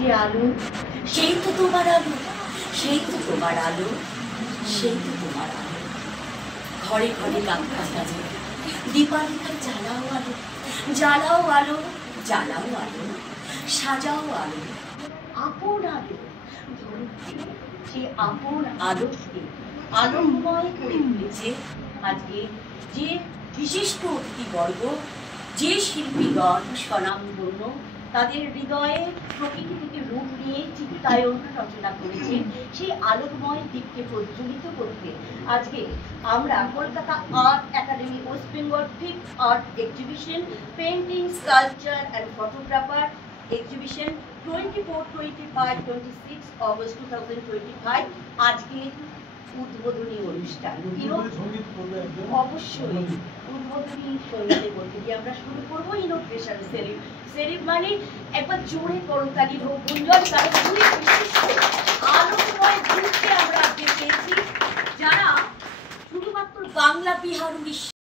যে আলো, সেই তো তোমার আলো, সেই তো তোমার আলো, সেই তো তোমার আলো। ঘরে ঘরে কাঁথা সাজে, দীপালিকা জ্বালাও আলো, জ্বালাও আলো, জ্বালাও আলো, সাজাও আলো, আপন আলো। সে আপন আলোকে আলোময় করে তুলেছে আজকে যে বিশিষ্ট অতিথিবর্গ, যে শিল্পীগণ স্বনামধন্য, তাদের হৃদয়ে প্রকৃতি থেকে রূপ নিয়ে চিত্তায়ন রচনা করেছে সেই আলোকময় দিককে প্রজ্বলিত করতে আজকে আমরা Kolkata art academy West Bengal 5th art exhibition painting sculpture and photographer exhibition 24, 25, 26 August 2025 আজকে উদ্বোধনী অনুষ্ঠান। অবশ্যই উদ্বোধনী সঙ্গীতে বলতে গিয়ে আমরা শুরু করবো ইনোগ্রেশন সেরিমনি। একবার জোরে করতালি হোক গুঞ্জন, কারণ দুই বিশিষ্ট আলোকময় গ্রুপকে আমরা আজকে পেয়েছি যারা শুধুমাত্র বাংলা বিহার উড়িষ্যা